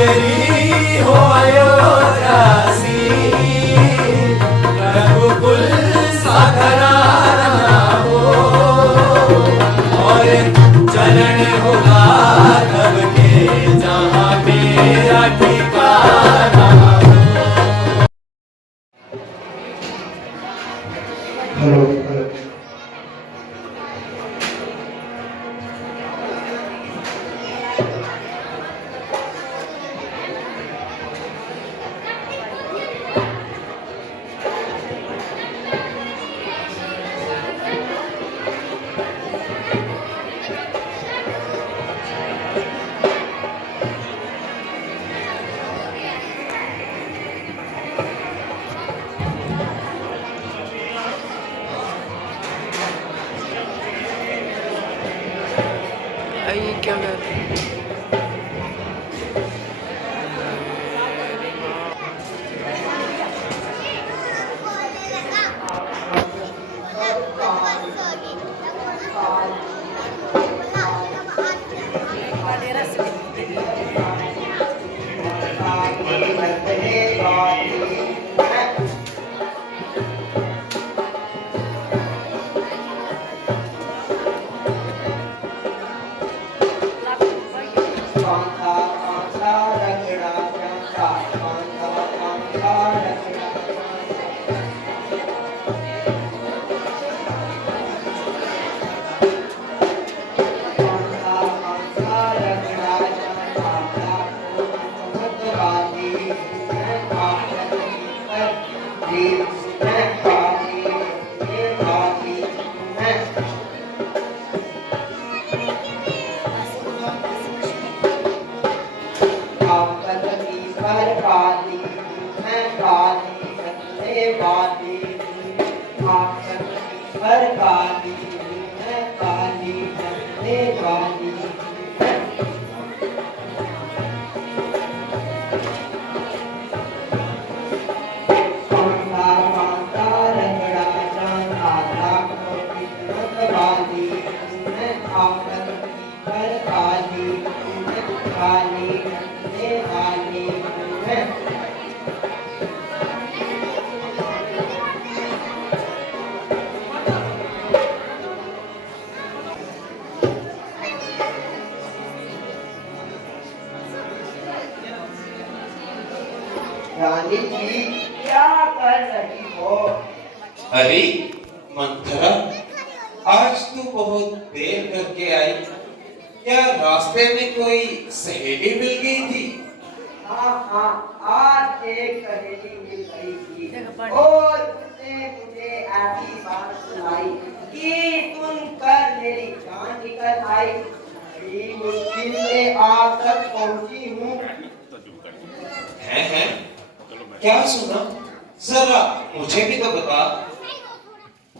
सुंदरी हो अयोध्या सी, रघुकुल सा घराना हो, और चरण हो राघव के जहाँ मेरा ठिकाना हो। Hello hello. ये क्या कर रहे हैं? रानी जी क्या कर रही हो? अरे मंथरा, आज तू बहुत देर करके आई। क्या रास्ते में कोई सहेली मिल गई थी? हाँ हाँ, आज एक सहेली मिल गई थी और उसने मुझे ऐसी बात सुनाई कि सुनकर मेरी जान निकल आई। बड़ी मुश्किल से आज तक पहुंची हूँ। है क्या सुना? जरा मुझे भी तो बता।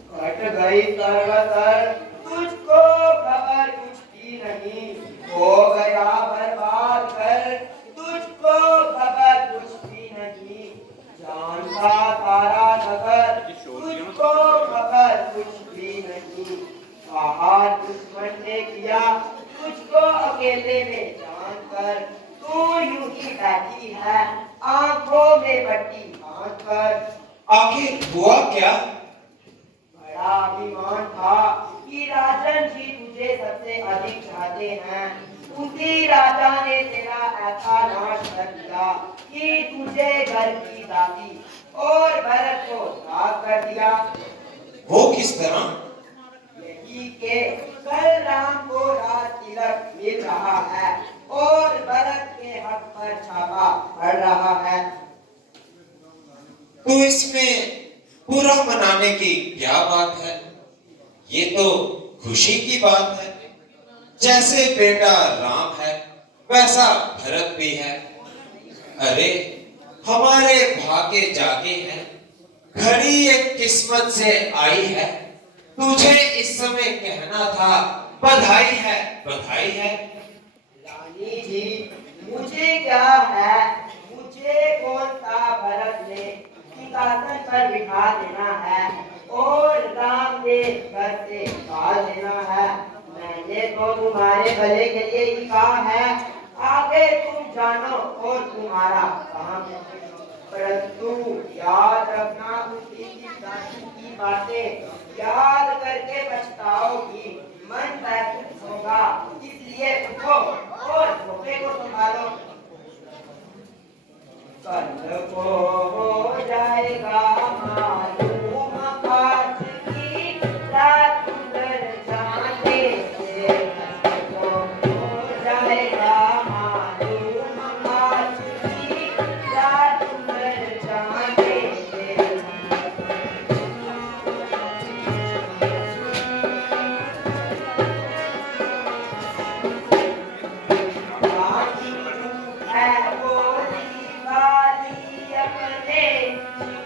कट गई सर्वसर, तुझको खबर कुछ की नहीं। हो गया बर्बाद कर, तुझको खबर कुछ भी नहीं। जानता सारा नगर, तुझको खबर कुछ भी नहीं। कहा दुश्मन ने किया तुझको अकेले में जानकर, तू यूं ही बैठी है आंखों में पट्टी बांधकर। आखिर हुआ क्या? बड़ा अभिमान था कि राजन जी तुझे सबसे अधिक चाहते हैं। उसी राजा ने तेरा ऐसा नाश कर दिया कि तुझे घर की दासी और भरत को साफ कर दिया। वो किस तरह? यही के कल राम को राज तिलक मिल रहा है और भरत के हक पर छापा पड़ रहा है। तो इसमें पूरा मनाने की क्या बात है? ये तो खुशी की बात है। जैसे बेटा राम है वैसा भरत भी है। अरे हमारे भाग्य जागे हैं, घड़ी एक किस्मत से आई है। तुझे इस समय कहना था बधाई है, बधाई है। रानी जी मुझे क्या है, मुझे कौन सा भरत ने सिंहासन पर बिठा देना है और राम ने घर से निकाल देना है। मैंने तो तुम्हारे भले के लिए ही कहा है। आगे तुम जानो और तुम्हारा काम है। परंतु याद रखना, उसी की दासी की बातें याद करके पछताओगी, मन बैकुंठ होगा। इसलिए उठो और धोखे को संभालो। कल को हो जाएगा मालूम आज की रात सुंदर चांदे से। कल को हो जाएगा मालूम आज की रात सुंदर चांदे से। बाकी है वो दीवानी अपने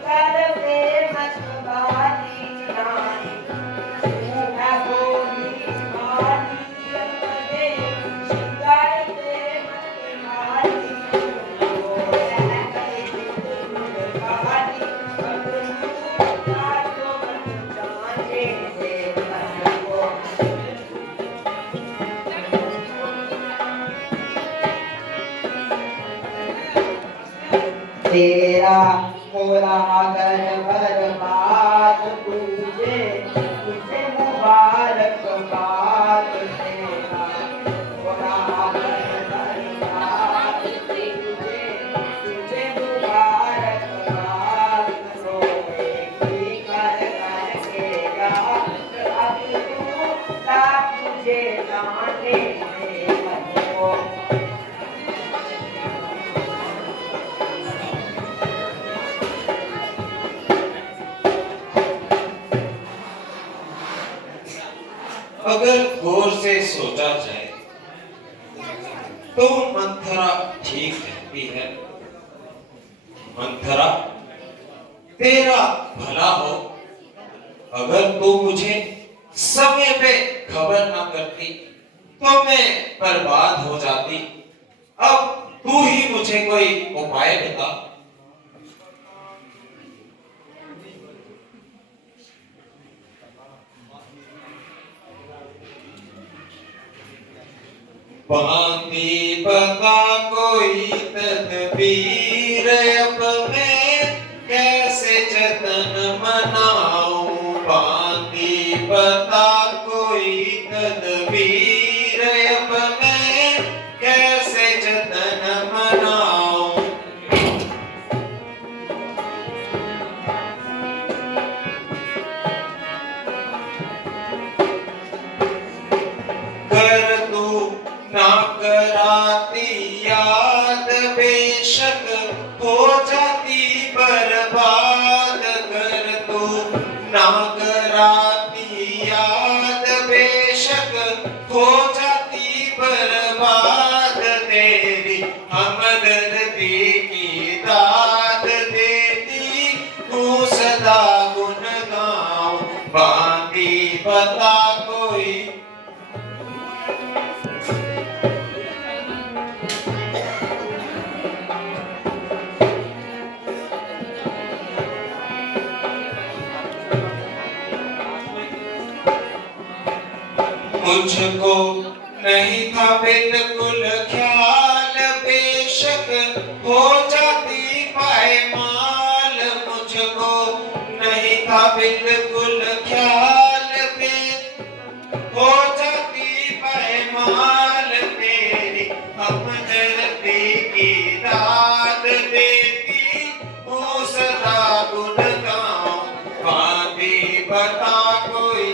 कर पे मस्तानी रानी। तू है वो दीवानी अपने शिकार पे मस्तानी। वो है कहीं कहानी अपनी काटो मन जाने से। को तेरा मोरा घर बर्बाद तुझे तुझे मुबारक बात। तेरा मोरा घर बर्बाद तुझे तुझे मुबारक बात। रोएगी कर करके याद अब तू लाख तुझे जाने से। को अगर गौर से सोचा जाए तो मंथरा ठीक कहती है। मंथरा, तेरा भला हो, अगर तू मुझे समय पे खबर ना करती तो मैं बर्बाद हो जाती। अब तू ही मुझे कोई उपाय बता। बांधी बता कोई तदबीर, अब मैं कैसे जतन मनाऊं। बांधी बता कोई तदबीर, अब मैं कैसे जतन मनाऊं। कर तू ना कराती याद, बेशक हो जाती बर्बाद। कर तू ना कराती याद, बेशक हो जाती बर्बाद। तेरी हमदर्दी की दाद देती हूँ सदा गुन गाऊं। बांधी बता कोई मुझको नहीं था बिल्कुल ख्याल, बेशक हो जाती पायमाल। मुझको नहीं था बिल्कुल ख्याल, हो जाती पायमाल। तेरी हमदर्दी की दाद देती हूँ सदा गुन गाऊं। बांधी बता कोई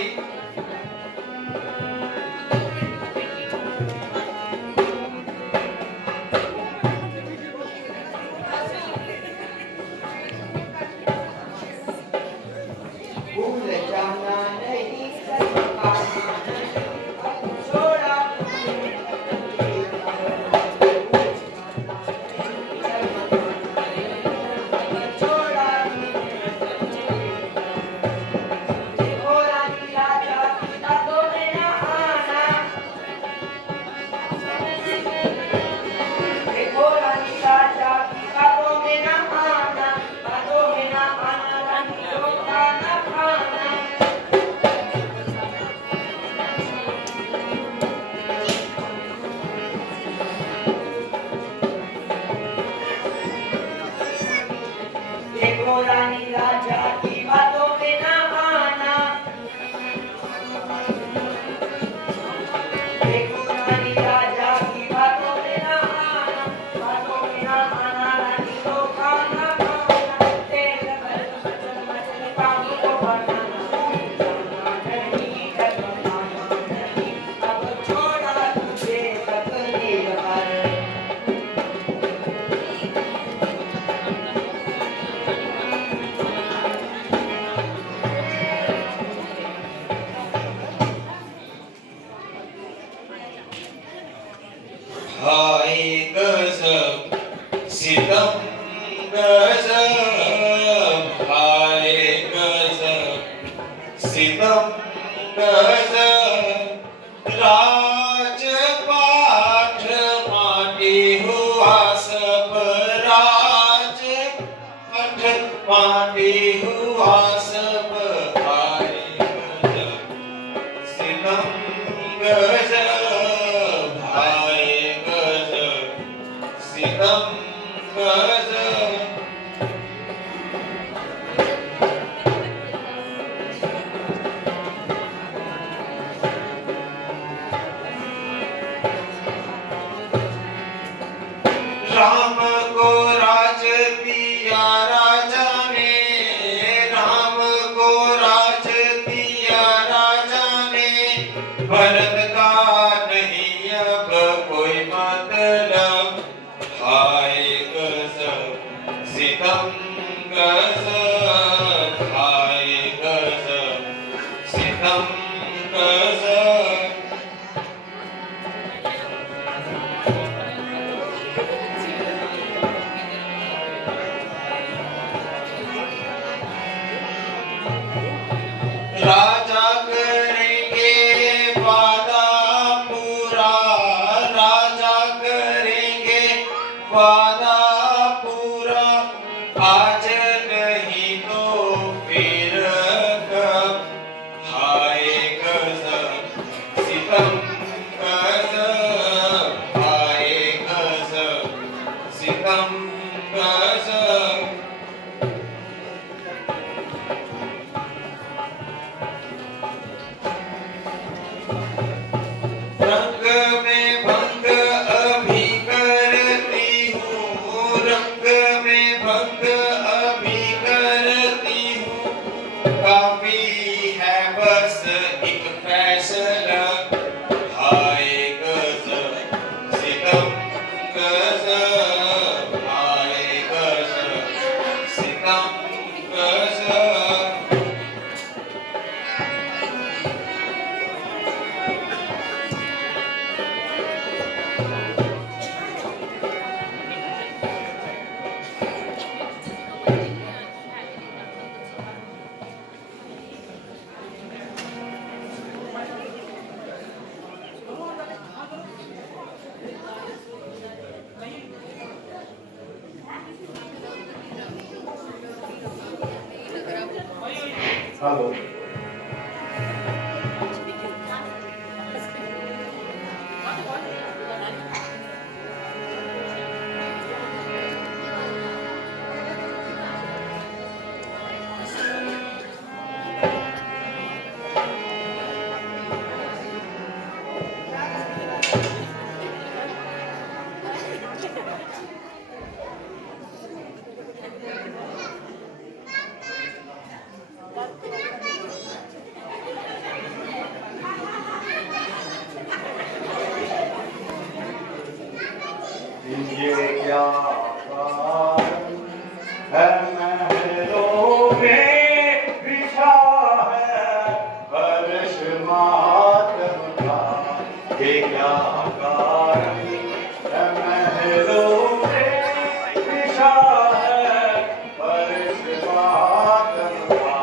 रानी राजा की बातों में ना आना, देखो रानी राजा की बातों में ना आना, बातों में ना आना, रानी को खाना खाना, तेल भर मचल मचल काम को बनाना, जाना नहीं करना नहीं, अब छोड़ा तुझे तकदीर पर। हाय गजब सितम गजब, हाय गजब सितम गजब, राजपाट माटी हुआ सब, राजपाट माटी हुआ सब, हाय गजब सितम गजब, हाय गजब सितम गजब। राम को राज दिया राजा ने, राम को राज दिया राजा ने, भरत का नहीं अब कोई मतलब, हाय गजब सितम गजब, हाय गजब सितम गजब। राजा करेंगे वादा पूरा, राजा करेंगे वादा पूरा, आज नहीं तो फिर कब, हाय गजब सितम गजब, हाय गजब सितम गजब। रंग में भंग अभी करती हूँ, रंग में भंग अभी करती हूँ, काफी है बस एक फैसला, हाय गजब सितम गजब, हाय गजब सितम गजब। हेलो ये क्या कारण है महलों में बिछा है फर्श मातम का, ये क्या कारण है महलों में बिछा है फर्श मातम का।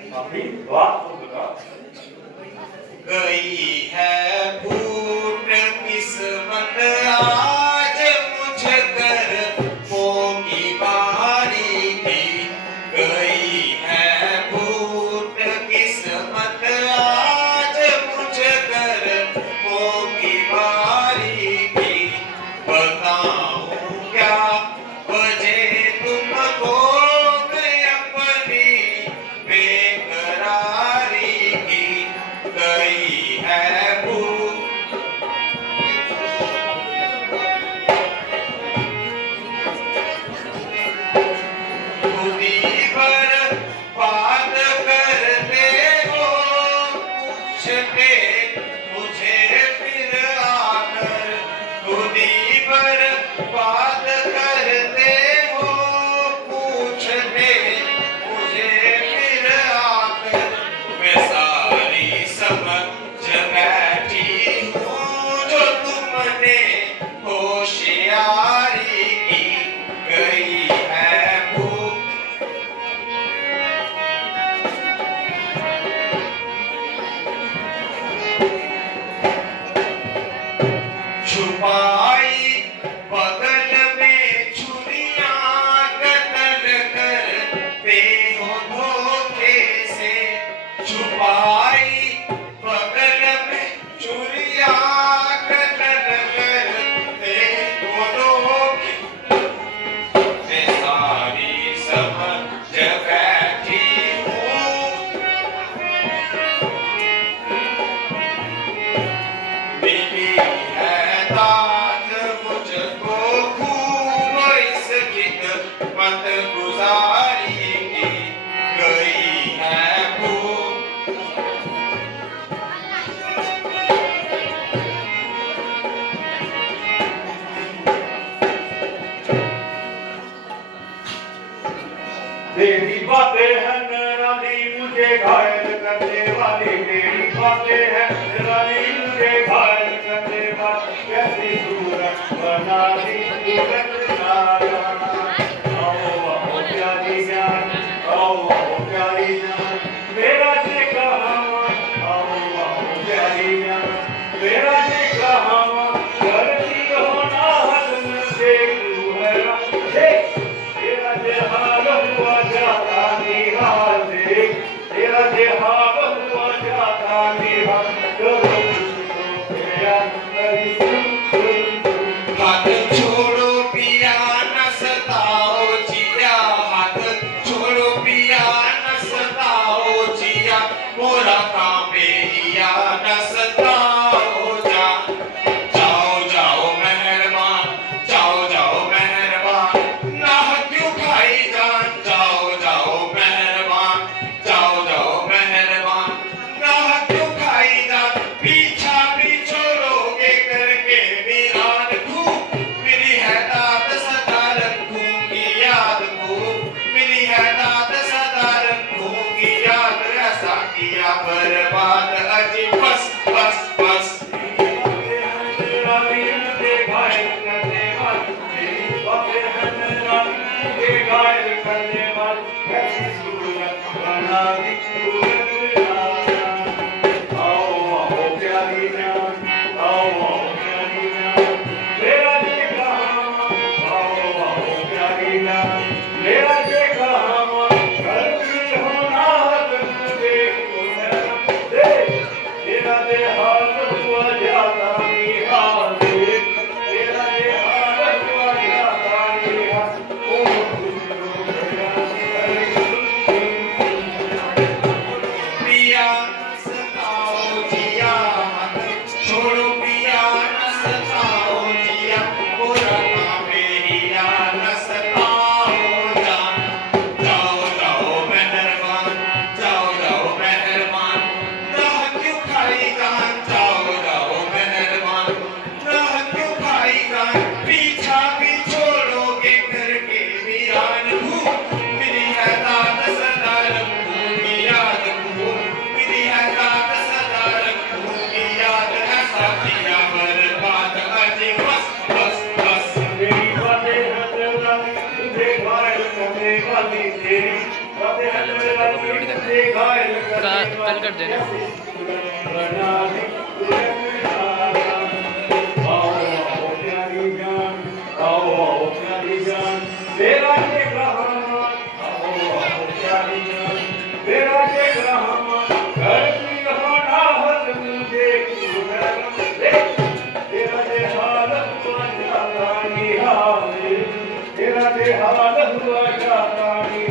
अभी बात तो बता। गई है फूट किस्मत आज मुझ कर की बारी की। गई है फूट किस्मत आज मुझ कर की बारी की। बताऊं क्या वजह तुमको मैं अपनी बेकरारी की। गई है भूख खुदी पर बात करते हो पूछते मुझे फिर आकर। खुदी पर बात करते हो पूछते मुझे फिर आकर। मैं सारी समझ बैठी हूँ जो तुमने होशियारी की। गई है भूख छुपाई बगल में छुरियां कतल करते हो धोखे से। छुपाई बगल में छुरियां कतल करते हो धोखे। मैं सारी समझ बैठी हूँ मिली है दाद मुझको खूब इस खिदमत गुजारी की। गई है भूख तेरी बातें हैं निराली मुझे घायल करने वाली। तेरी बातें हैं निराली मुझे घायल करने वाली। कैसी सूरत बना दी सूरत नारा। आओ आओ प्यारी जान, आओ आओ प्यारी जान, मेरा जी कहाँ। आओ आओ प्यारी जान, मेरा जी कहाँ। करती हो ना हद मुझसे तू है तेरा जहान हुआ जाता निहाल देख। तेरा जहान हुआ जाता निहाल। करो तो तेरा करी हाथ छोड़ो पिया न सताओ जिया। हाथ छोड़ो पिया न सताओ जिया। मोरा कांपे हिया न सताओ जा। जाओ जाओ मेहरबान, जाओ जाओ मेहरबान, ना क्यों खाई जान। जाओ जाओ मेहरबान, जाओ जाओ मेहरबान, ना क्यों खाई जान। पीछा भी छोड़ोगे करके वीरान खूब। मिली है दाद सदा रखूंगी याद खूब। मिली है दाद सदा रखूंगी याद। ऐसा किया बर्बाद अजी बस बस बस। निराली मुझे घायल करने वाली। तेरी बातें हैं निराली मुझे घायल करने वाली। कैसी सूरत बना दी सूरत नारा। आओ आओ प्यारी जान, आओ आओ प्यारी जान, मेरा जी कहाँ। आओ आओ प्यारी जान, मेरा जी कहाँ। करती हो ना हद मुझे तू है तेरा देहाल हुआ जाता निहाल देख। तेरा देहाल हुआ जाता निहाल। ओ कल कर देना। बना दी आओ आओ प्यारी जान, आओ आओ प्यारी जान, तेरा ये रहमान, आओ आओ प्यारी जान, तेरा ये रहमान, घर की होना हद मुझे क्यों है गम दे, तेरा ये हाल हुआ जानी हाले, तेरा ये हाल हुआ जानी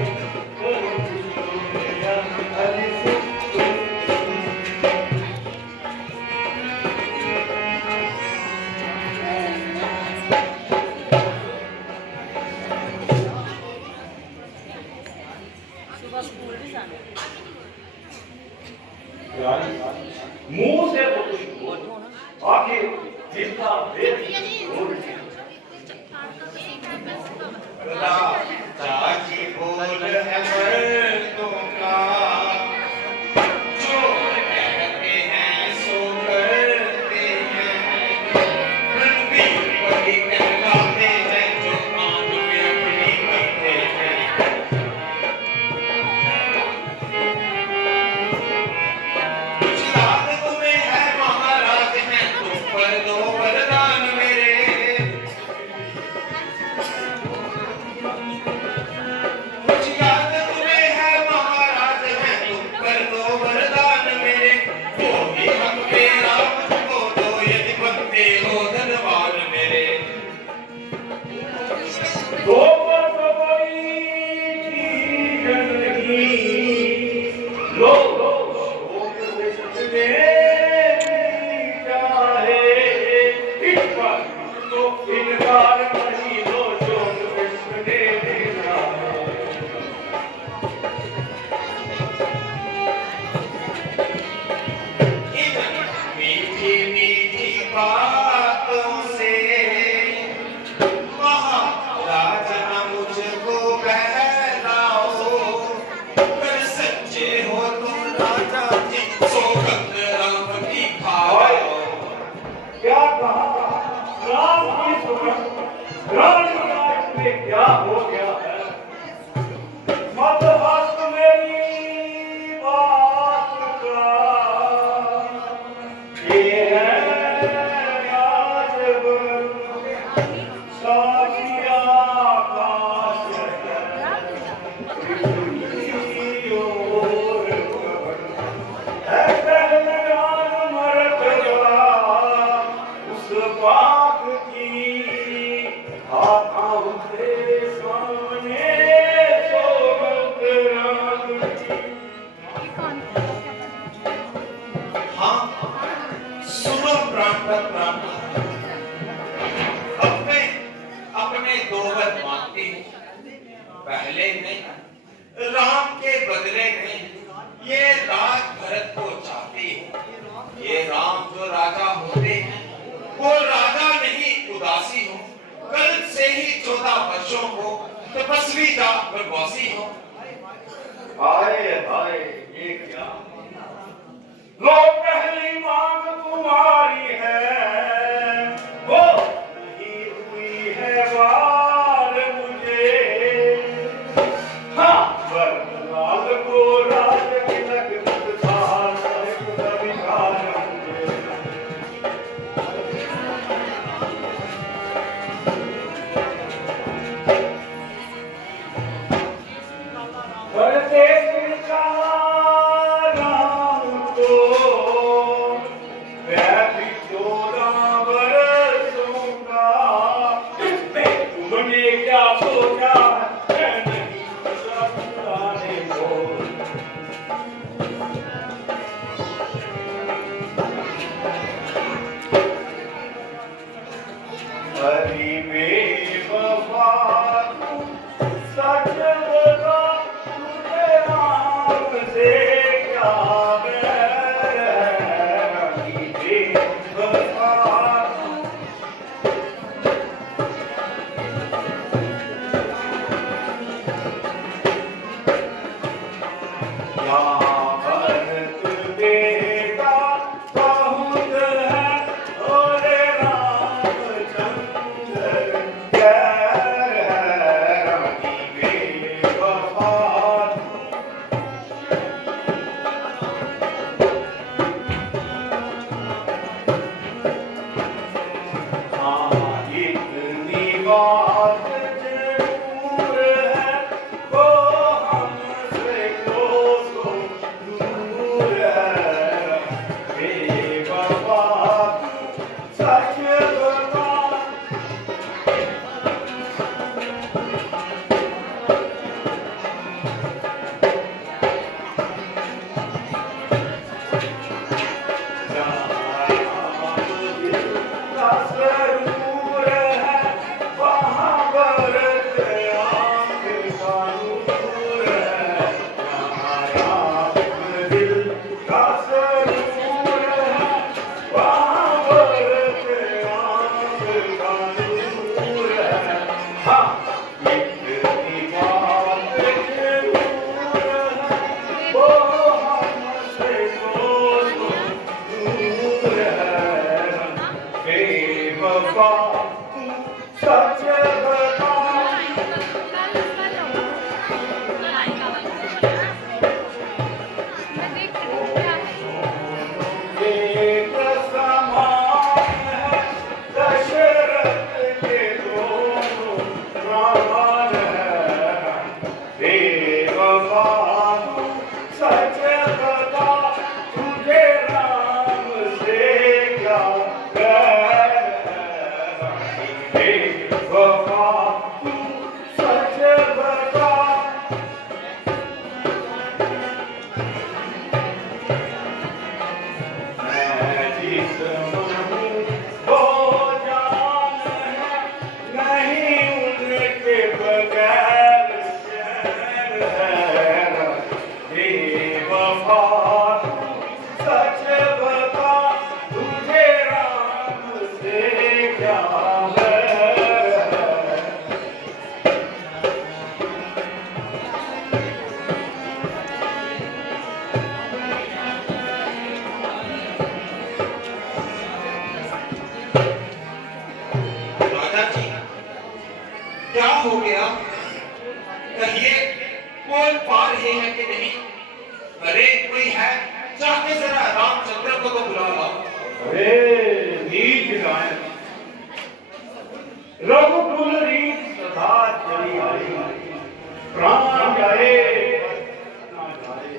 मुंह से वो कुछ बोल, आखिर जिसका वेद बोल चाची बोल है मर्दों का, जो कहते हैं सो करते हैं, रणबीर वही कहलाते हैं जो आंख में अपनी करते हैं। कुछ रात तुम्हें है महाराज हैं, तुम पर दो वरदान मेरे, कुछ याद तुम्हें है महाराज हैं, तुम पर दो वरदान मेरे, वो भी हक मेरा मुझको दो यदि बनते हो धनवान मेरे। दो पर कोई चीज नहीं, लो लो जिसने चाहे, इस पर तो इनकार नहीं लो जो किसने देना है। इन मीठी मीठी बातों से महाराजा मुझको बहलाओ, अगर सच्चे हो तुम राजा जी सौगंध राम की खाओ। क्या कहा राम की सुगंध, रानी राज में क्या हो गया है, मत हंस मेरी बात का, ये है राजब साथिया आकाश है, पृथ्वी और गगन है, पहलगाम मरतबा उस पाक की, आँखों के सामने सोबत राग की। हाँ, सुनो प्राण अब मैं अपने दो वर मांगती हूँ, पहले में राम के बदले में ये राज भरत को चाहती हूँ। ये राम जो राजा होते हैं वो राजा नहीं उदासी हो, कल से ही 14 वर्षों को तपस्वी जा वनवासी हो। हाय हाय ये क्या, लो पहली मांग तुम्हारी है, वो नहीं हुई है बाल मुझे, हाँ वरलाल को राज तिलक संसार अधिकार मुझे। करते कहा बेवफा तू सच बता तुझे राम से क्या है राजा जी, क्या हो गया? कहिए, बोल पा रहे हैं कि नहीं? अरे कोई है, जाके जरा रामचंद्र को तो बुला लाओ। अरे नीच गायन रघुकुल रीत सदा चली आई प्राण जाए ना जाए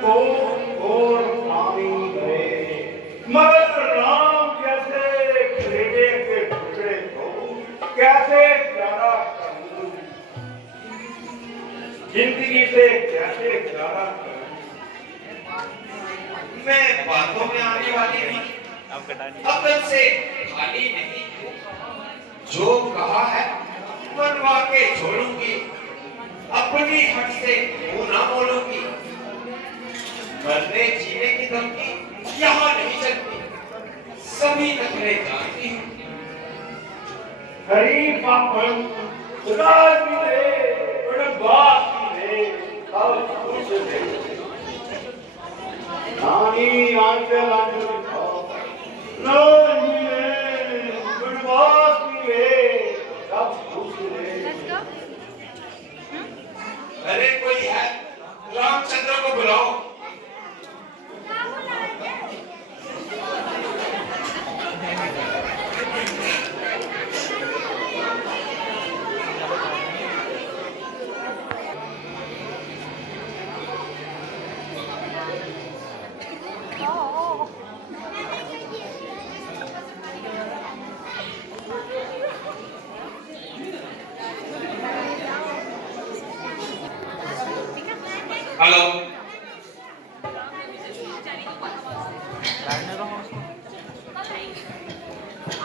कौन स्वामी गए मगर राम जैसे खरीदे के टुकड़े को कैसे प्यारा करूं जिंदगी से कैसे प्यारा करूं मैं बातों में आने वाली नहीं, अकल से खाली नहीं। जो कहा है मनवा के छोड़ूंगी, अपनी हट से मुंह ना बोलूंगी। मरने जीने की धमकी यहाँ नहीं चलती, सभी नखरे जानती हूँ। हरी पापन राज मिले बात मिले सब कुछ दे नानी आंचल आंचल राज मिले बात मिले सब कुछ दे अरे कोई है, रामचंद्र को बुलाओ। हेलो,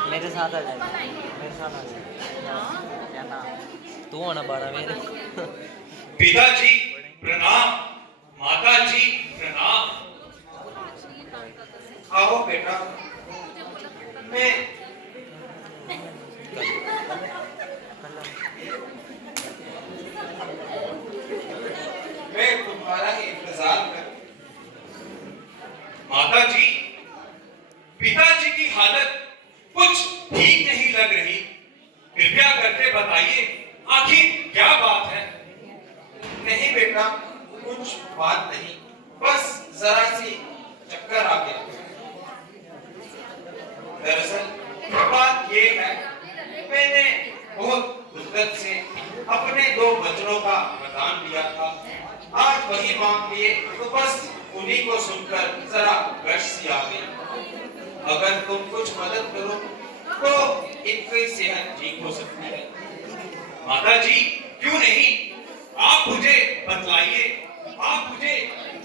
मेरे साथ आ जाएगा, मेरे साथ आ जाएगा क्या ना तू होना 12 मेरे। पिताजी प्रणाम, माताजी प्रणाम। आओ बेटा, मैं तुम्हारा ही इंतजार कर। माताजी, पिताजी की हालत कुछ ठीक नहीं लग रही, कृपया करके बताइए आखिर क्या बात है? नहीं बेटा, कुछ बात नहीं, बस जरा सी चक्कर आ गया। दरअसल बात ये है, मैंने बहुत उद्दत से अपने 2 बचनों का वरदान लिया था, आज वही मांग लिए तो बस उन्हीं को सुनकर जरा गश सी आ गई। अगर तुम कुछ मदद करो तो इनकी सेहत ठीक हो सकती है। माताजी, क्यों नहीं, आप मुझे बतलाइए, आप मुझे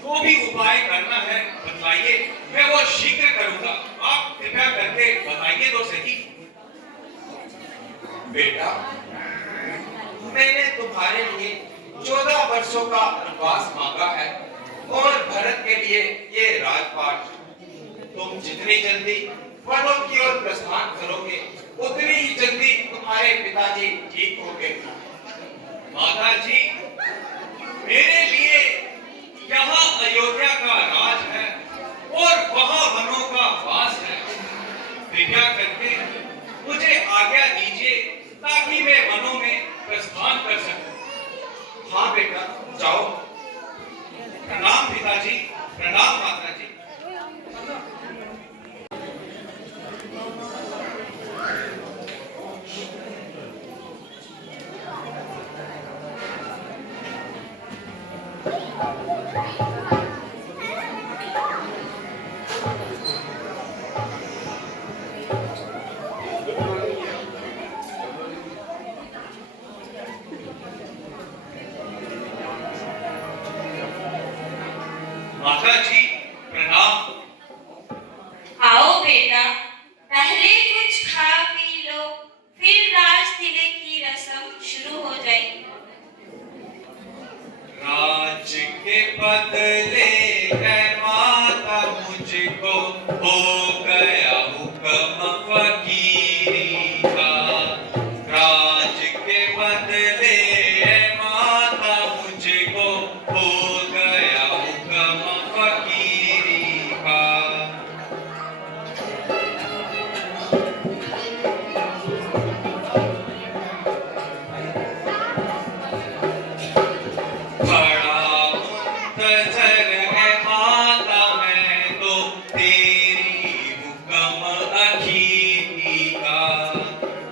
जो भी उपाय करना है बतलाइए, मैं वो शीघ्र करूंगा। आप कृपया करके बताइए तो सही। बेटा, मैंने तुम्हारे लिए 14 वर्षों का वनवास मांगा है और भरत के लिए ये राजपाट। तुम जितनी जल्दी वनों की ओर प्रस्थान करोगे, उतनी ही जल्दी तुम्हारे पिताजी ठीक होंगे। माताजी, मेरे लिए यहाँ अयोध्या का राज है और वहाँ वनों का वास है। कृपया करके मुझे आज्ञा दीजिए ताकि मैं वनों में प्रस्थान कर सकूं। हाँ बेटा, जाओ। प्रणाम पिताजी, प्रणाम माताजी। माताजी प्रणाम। आओ बेटा, पहले कुछ खा पी लो, फिर राज तिलक की रस्म शुरू हो जाएगी। राज के पद बदले है माता मुझको, हो गया हुक्म फकीरी का। राज के बदले है माता मुझको, हो गया हुक्म फकीरी का। बड़ा मुंतजर है माता मैं तो तेरी हुक्म अखीरी का।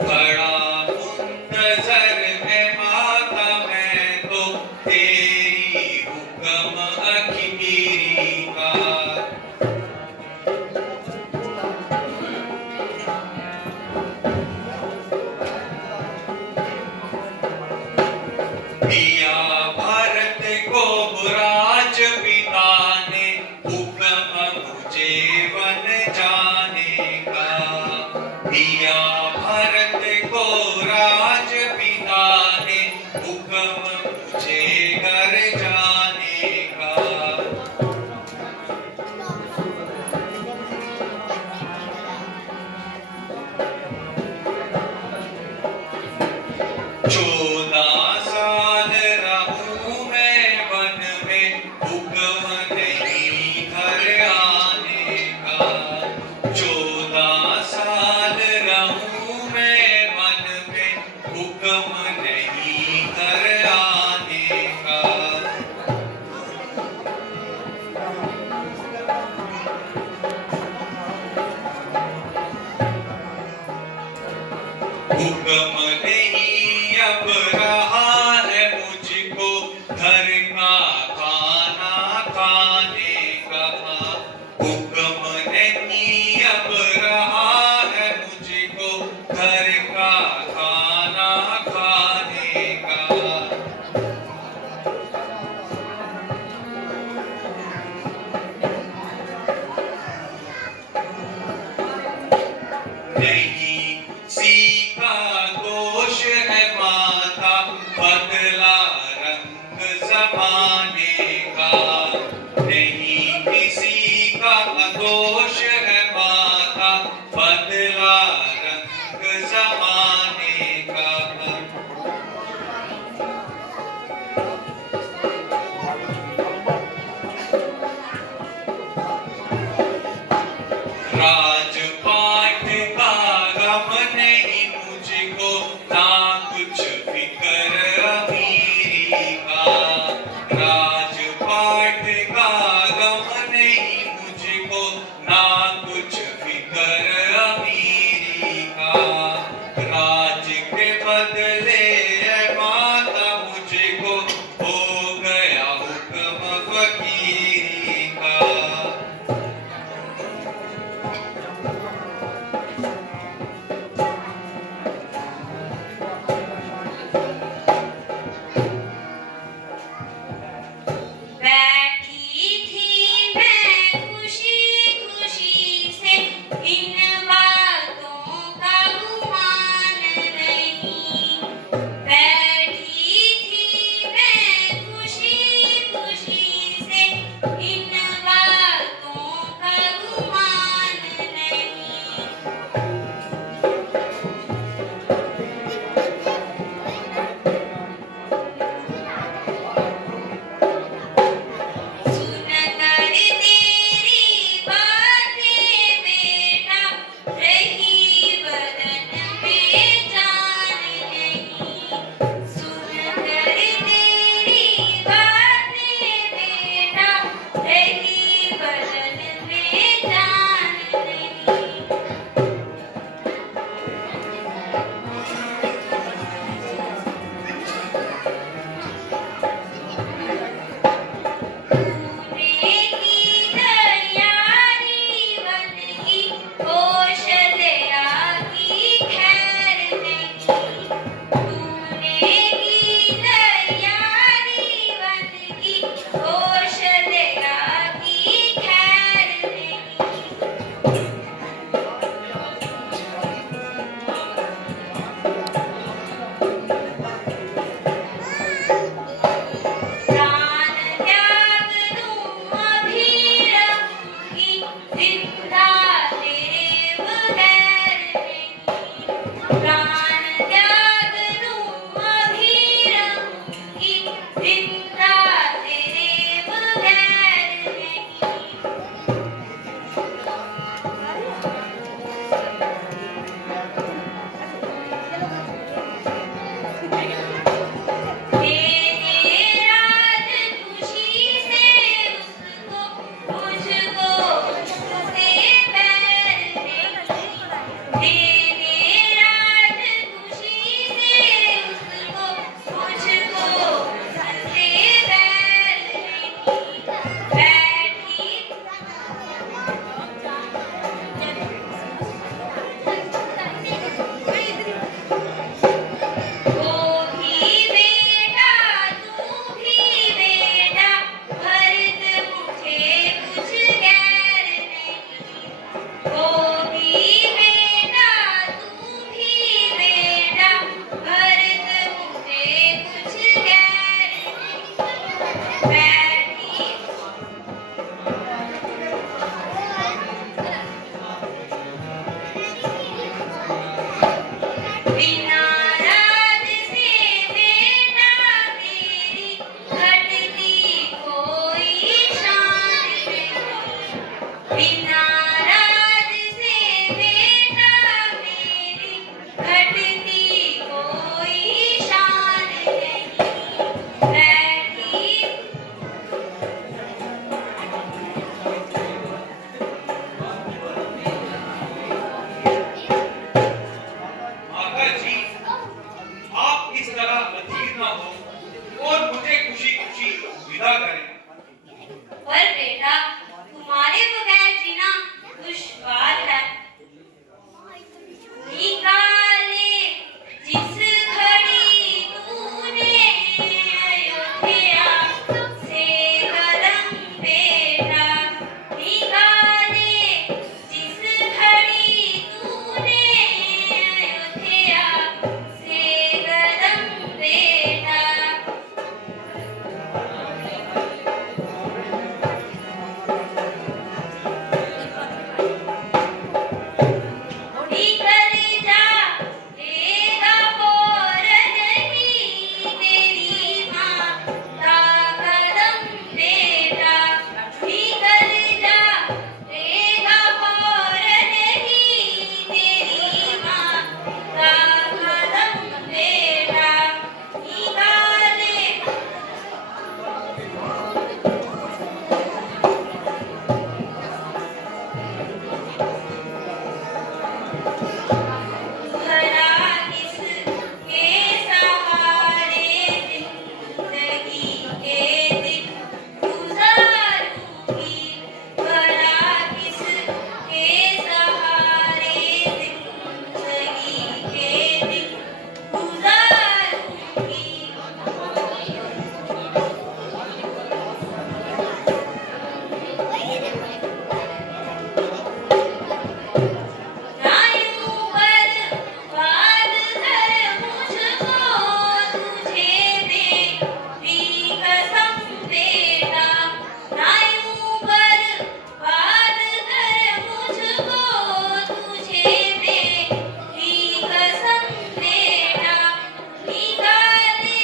बड़ा मुंतजर है माता मैं तो तेरी हुक्म अखीरी का। दिया भारत को राज पिता ने, हुक्म मुझे वन जाने का। दिया भारत को राज पिता ने, हुक्म मुझे घर जाने का। चौदह साल रहूं मैं वन में, हुक्म नहीं घर आने का। 14 साल रहूं मैं वन में, हुक्म नहीं घर आने का। हुक्म नहीं अब रहा है मुझको, घर का खाना खाने का। हुक्म नहीं अब रहा है मुझको, घर का खाना खाने का। नहीं सीखा तो पर बेटा तुम्हारे बगैर जीना दुश्वार है। निकाले जिस घड़ी तूने अयोध्या से कदम बेटा, निकाले जिस घड़ी तूने अयोध्या से कदम बेटा। निकल जा लेगा और नहीं तेरी माँ का कदम बेटा, निकल जा लेगा और नहीं तेरी माँ का कदम बेटा। निकाले भला किसके सहारे जिंदगी के दिन गुजारूंगी, भला किसके सहारे जिंदगी के दिन गुजारूंगी। ना यूं बर्बाद कर मुझको तुझे मेरी कसम बेटा, ना यूं बर्बाद कर मुझको तुझे मेरी कसम बेटा। निकाले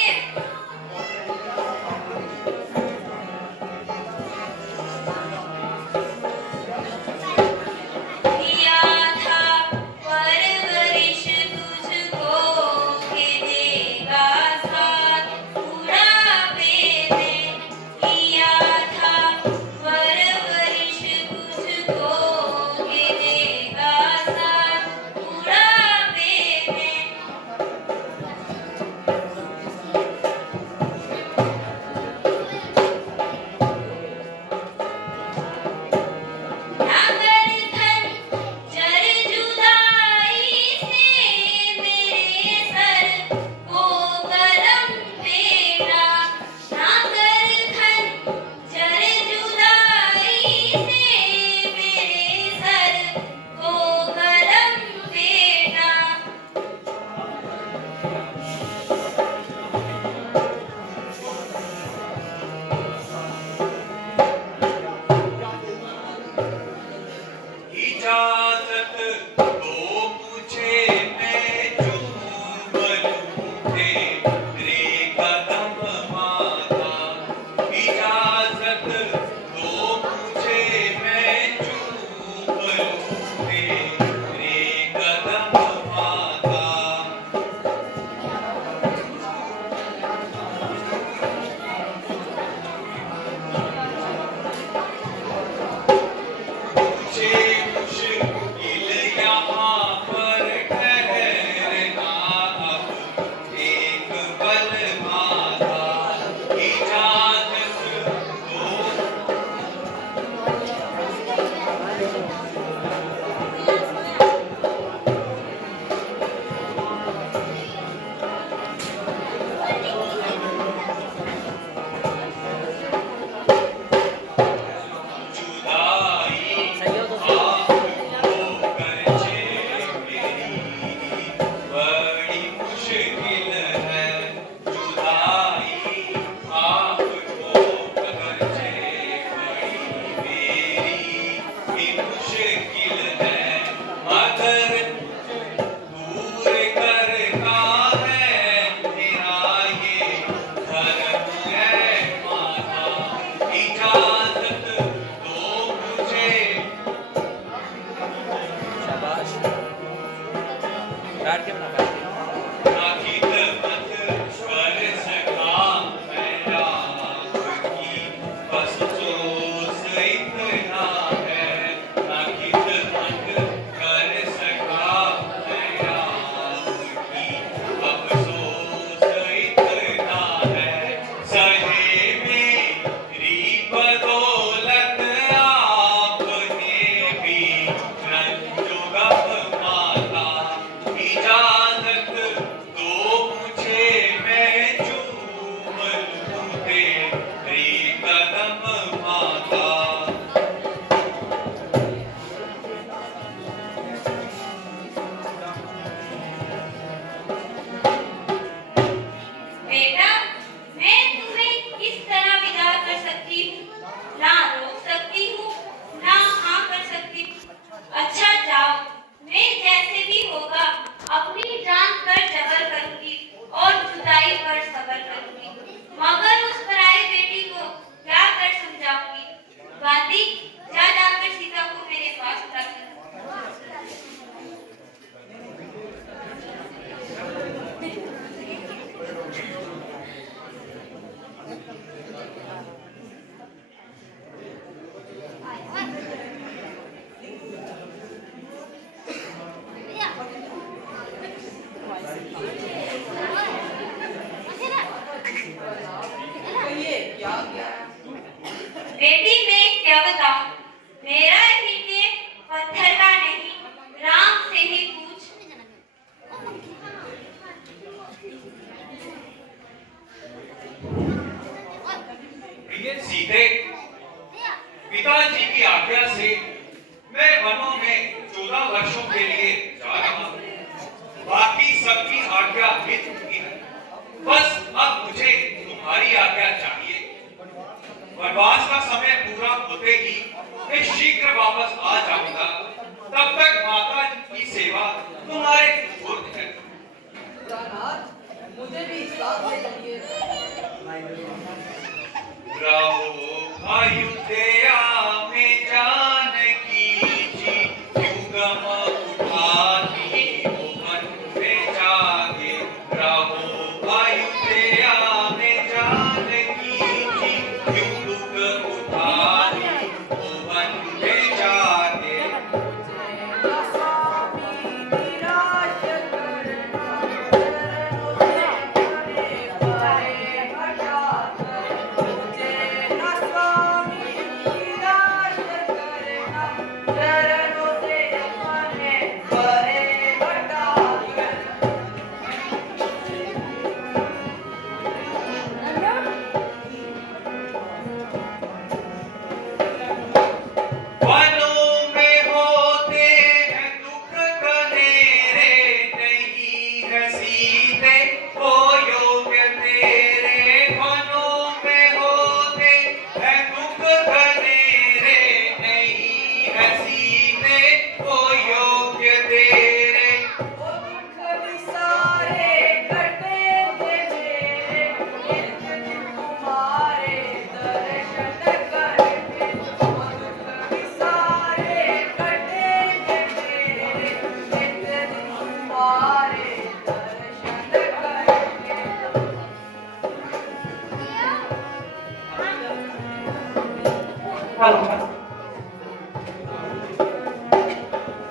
जी की आज्ञा से मैं वनों में 14 वर्षों के लिए जा रहा हूँ। बाकी सबकी आज्ञा मिल चुकी है, बस अब मुझे तुम्हारी आज्ञा चाहिए। वनवास का समय पूरा होते ही मैं शीघ्र वापस आ जाऊंगा। तब तक माता जी की सेवा तुम्हारे सुपुर्द है। मुझे भी साथ ले जाइए। रहो अयोध्या में जानकी जी, क्यों गम उठाती हो मन में जागे। रहो अयोध्या में जानकी जी, क्यों दुख उठाती हो मन में जागे। वनों में होते हैं दुख घनेरे, नहीं है सीते वो योग्य तेरे। वनों में होते हैं दुख घनेरे, नहीं है सीते वो योग्य तेरे।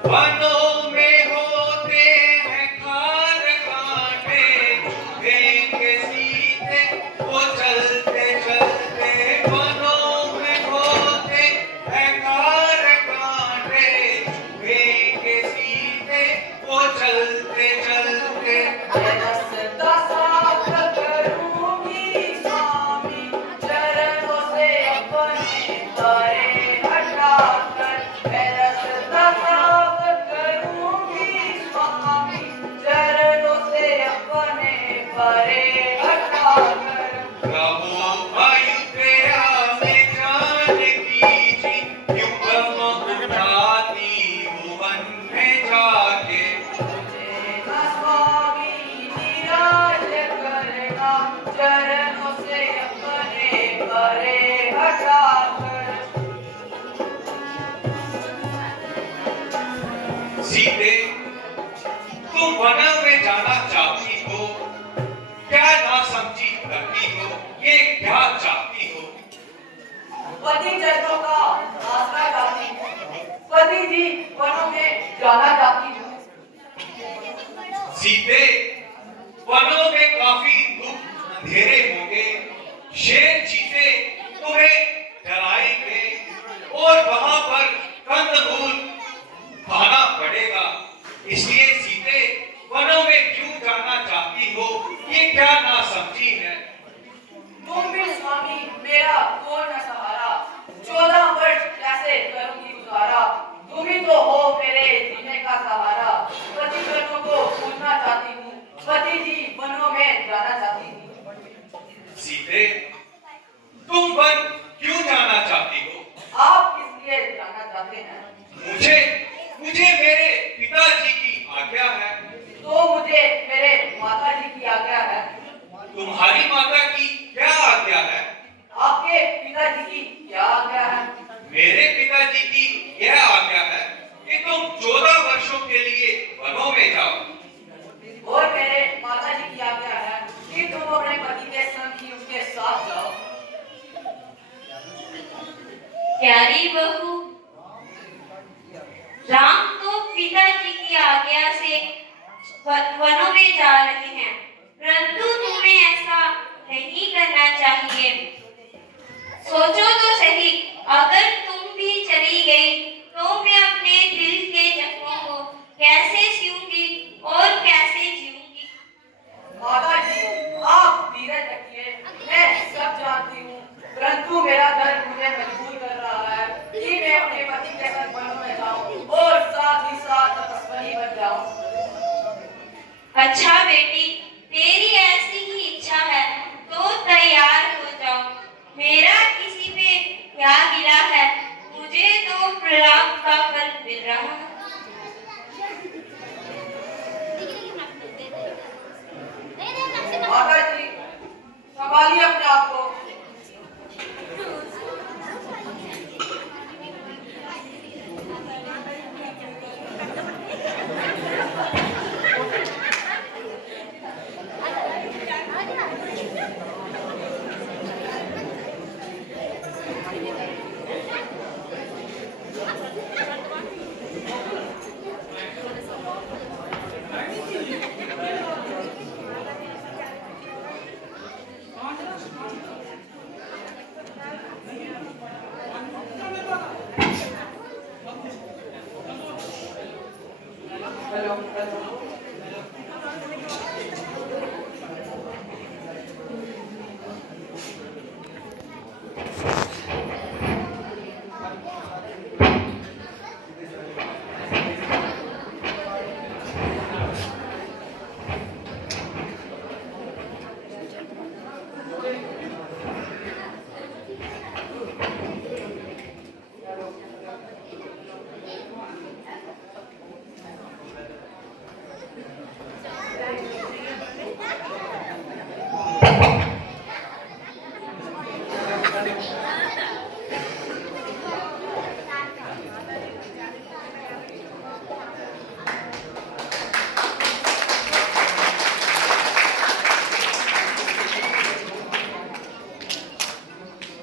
वनों में होते हैं खार कांटे, चुभेंगे सीते वो चलते चलते। वनों में होते हैं खार कांटे, चुभेंगे सीते वो चलते चलते। रहो अयोध्या में जानकी जी, क्यों गम उठाती हो मन में जाके। सीते, तुम वन में जाना चाहती हो, क्या ना समझी करती हो, ये क्या चाहती हो? पति चरणों का आसरा चाहती हूँ। पति जी वनों में जाना चाहती हूँ। सीते, वनों में काफी दुख अंधेरे होंगे, शेर चीते तुम्हें डराएंगे और वहां पर कंदमूल खाना पड़ेगा। इसलिए सीते, वनों में क्यों जाना चाहती हो, ये क्या ना समझी है? तुम भी स्वामी मेरा कौन है सहारा, 14 वर्ष कैसे करूंगी गुजारा। तुम ही तो हो मेरे जीने का सहारा। पति चरणों को पूजना चाहती हूँ, पति जी वनों में जाना चाहती हूँ। सीते, तुम वन क्यों जाना चाहती हो? आप किस लिए जाना चाहते हैं? मुझे मुझे मेरे पिताजी की आज्ञा है। तो मुझे मेरे माता जी की आज्ञा है। तुम्हारी माता की क्या आज्ञा है? आपके पिताजी की क्या आज्ञा है? मेरे पिताजी की यह आज्ञा है कि तुम 14 वर्षों के लिए वनों में जाओ। और मेरे माता जी की आज्ञा है कि तुम अपने पति के संग ही उसके साथ जाओ। प्यारी बहू, राम तो पिताजी की आज्ञा से वनों में जा रहे हैं, परंतु तुम्हें ऐसा नहीं करना चाहिए। सोचो तो सही, अगर तुम भी चली गई तो मैं अपने दिल के जख्मों को कैसे सियूंगी और कैसे जीऊंगी? माता जी, आप धीरज रखिए, मैं सब जानती हूँ, परंतु मेरा दर्द मुझे मजबूर कर रहा है कि प्रलाप का फल मिल रहा है। माता जी, संभालिए अपने आप को।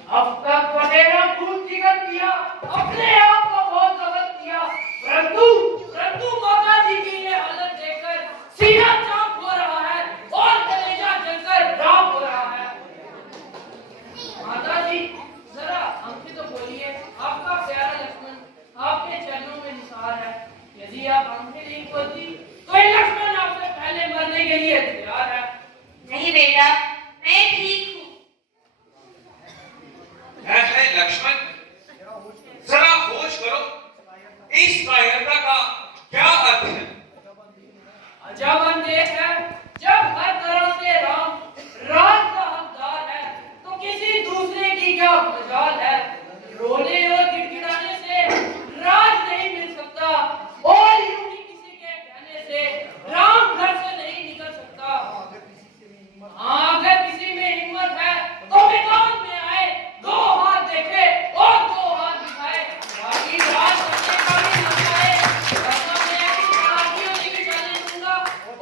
अब तक वडेरा खूब जिगर किया, अपने आप को बहुत गलत किया, परंतु माता जी की ये हालत देखकर सीना चाक हो रहा है और कलेजा जलकर राख हो रहा है। माता जी, जरा हमसे तो बोलिए, आपका प्यारा लक्ष्मण आपके चरणों में निसार है। यदि आप हमसे नहीं बोलती तो ये लक्ष्मण आपसे पहले मरने के लिए तैयार है। नहीं बेटा, मैं ठीक हूँ। है लक्ष्मण, जरा होश करो, इस कायरता का क्या अर्थ है? अजब अंदेश है, जब हर तरह से राम राज का हकदार है तो किसी दूसरे की क्या मजाल है। रोने और गिड़गिड़ाने से राज नहीं मिल सकता और यूं ही किसी के कहने से राम घर से नहीं निकल सकता। हाँ, अगर किसी में हिम्मत है तो मैदान में आए, दो हाथ देखे और दो हाथ दिखाए, बाकी राज करने का भी मौका है। वरना मैं ऐसी चालाकियों नहीं चलने दूंगा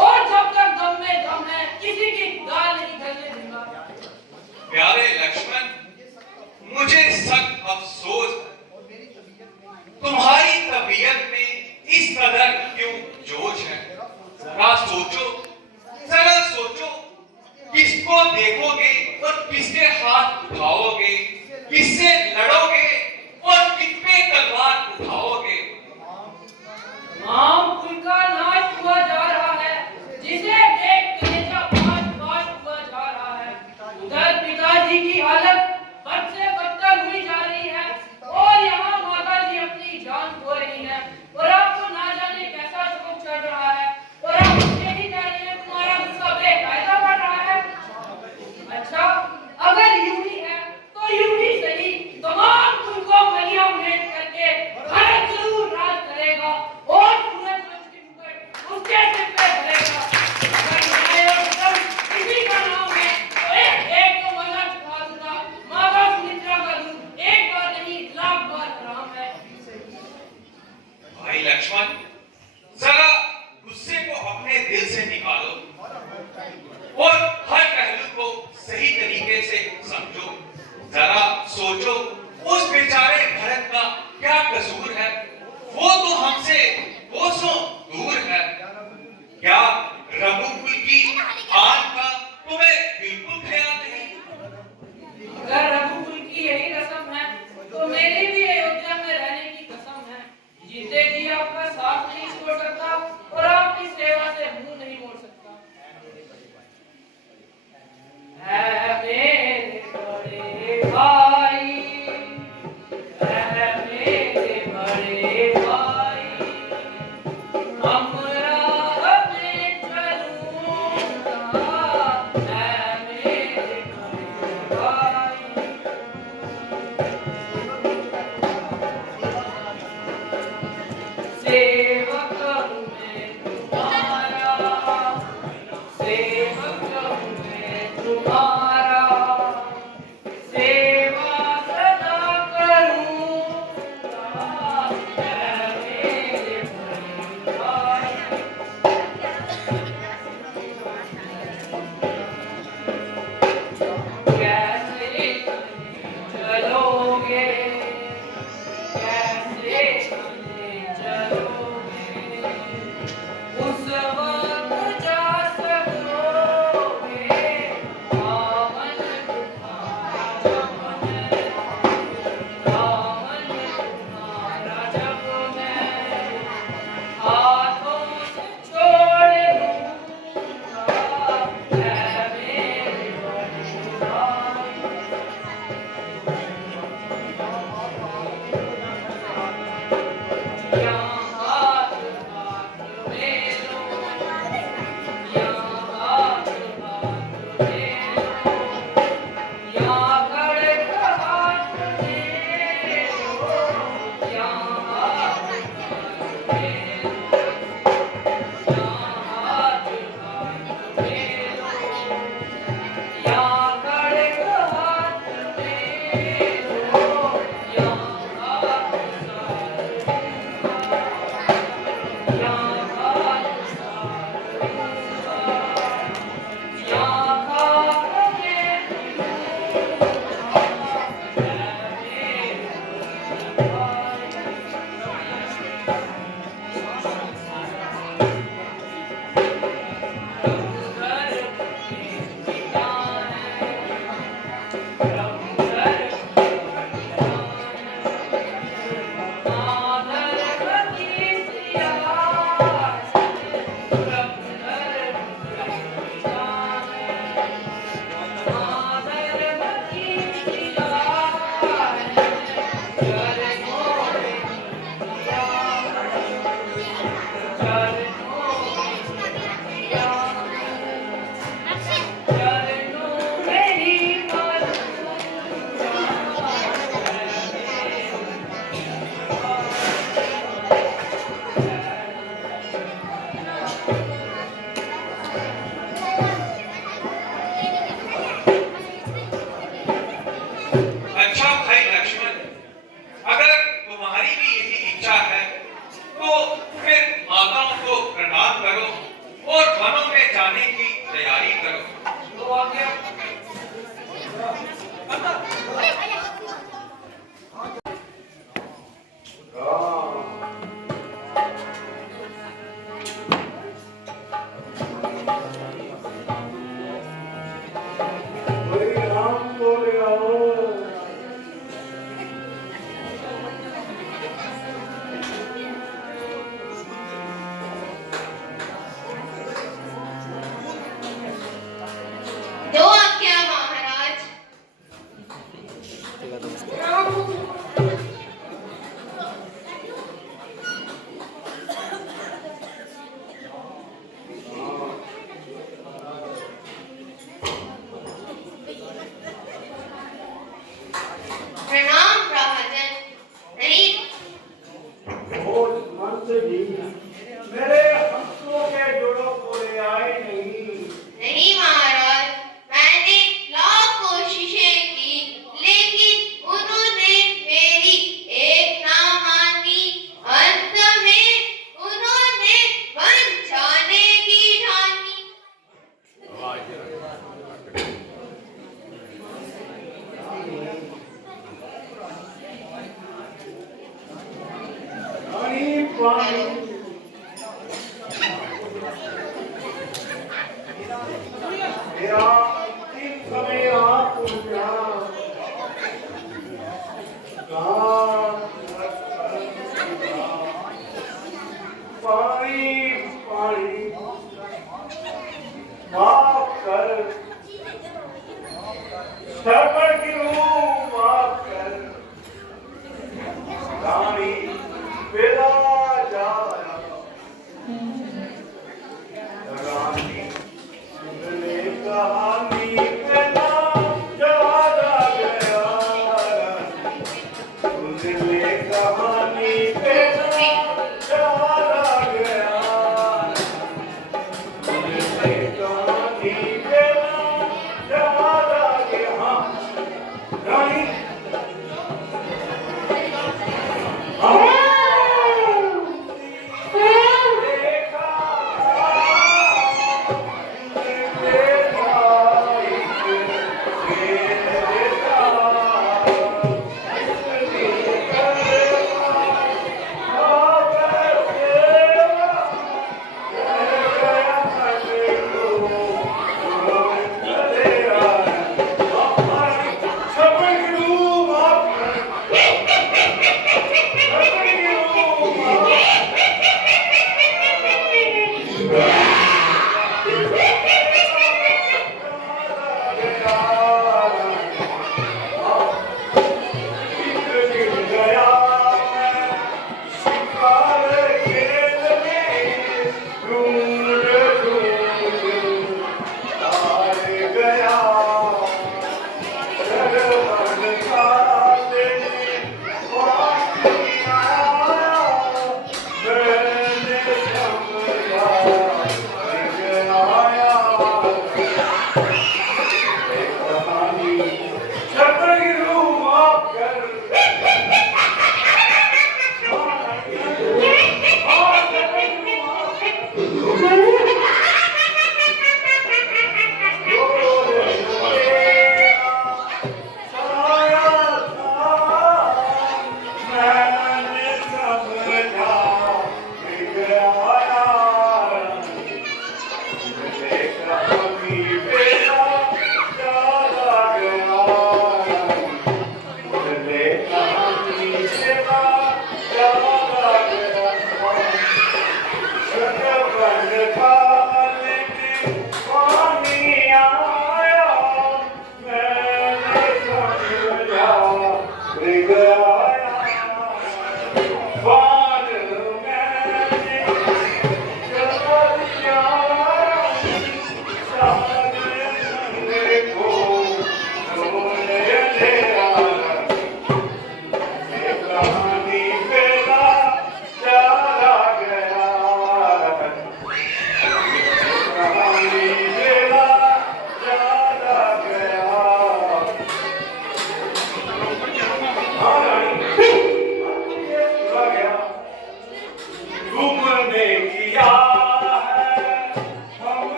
और जब तक दम में दम है किसी की दाल नहीं गलने दूंगा। प्यारे लक्ष्मण, मुझे सख्त अफसोस है, तुम्हारी तबीयत में इस कदर क्यों जोश है? जरा सोचो, किसको देखोगे और किसके हाथ उठाओगे, किससे लड़ोगे और किस पे तलवार उठाओगे? आम कुल का नाश हुआ जा रहा है, जिसे देख कलेजा पाश हुआ जा रहा है। उधर पिताजी की हालत बद से बदतर हुई जा रही है और यहाँ माता जी अपनी जान खो रही है और आपको ना जाने कैसा शोक चढ़ रहा है और आप यही कह रही हैं तुम्हारा गुस्सा बेकायदा बढ़ रहा है। अच्छा, अगर यूं ही है तो यूं ही सही, तमाम कुल को मलिया भेंट करके भारत जरूर राज करेगा और सूरज वंशी मुकुट उसके सिर पे धरेगा। अगर न्याय और धर्म किसी का नाम है तो एक तो माला चढ़ा दूंगा, माता सुमित्रा का दूध एक बार नहीं लाख बार राम है। भाई लक्ष्मण, जरा गुस्से को अपने दिल से निकालो और हर पहलू को सही तरीके से समझो। जरा सोचो, उस बेचारे भरत का क्या कसूर है? वो तो हमसे कोसों दूर है। क्या रघुकुल की आन का तुम्हें बिल्कुल ख्याल नहीं? अगर रघुकुल की यही रस्म है तो मेरी भी अयोध्या में रहने की कसम है। जीते जी आपका साथ पानी मेरा अंतिम समय आ पहुंचा पानी पानी माफ कर श्रवण की माफ कर रानी बेला जा रानी ने कहानी बेला जा गया तुझने कहा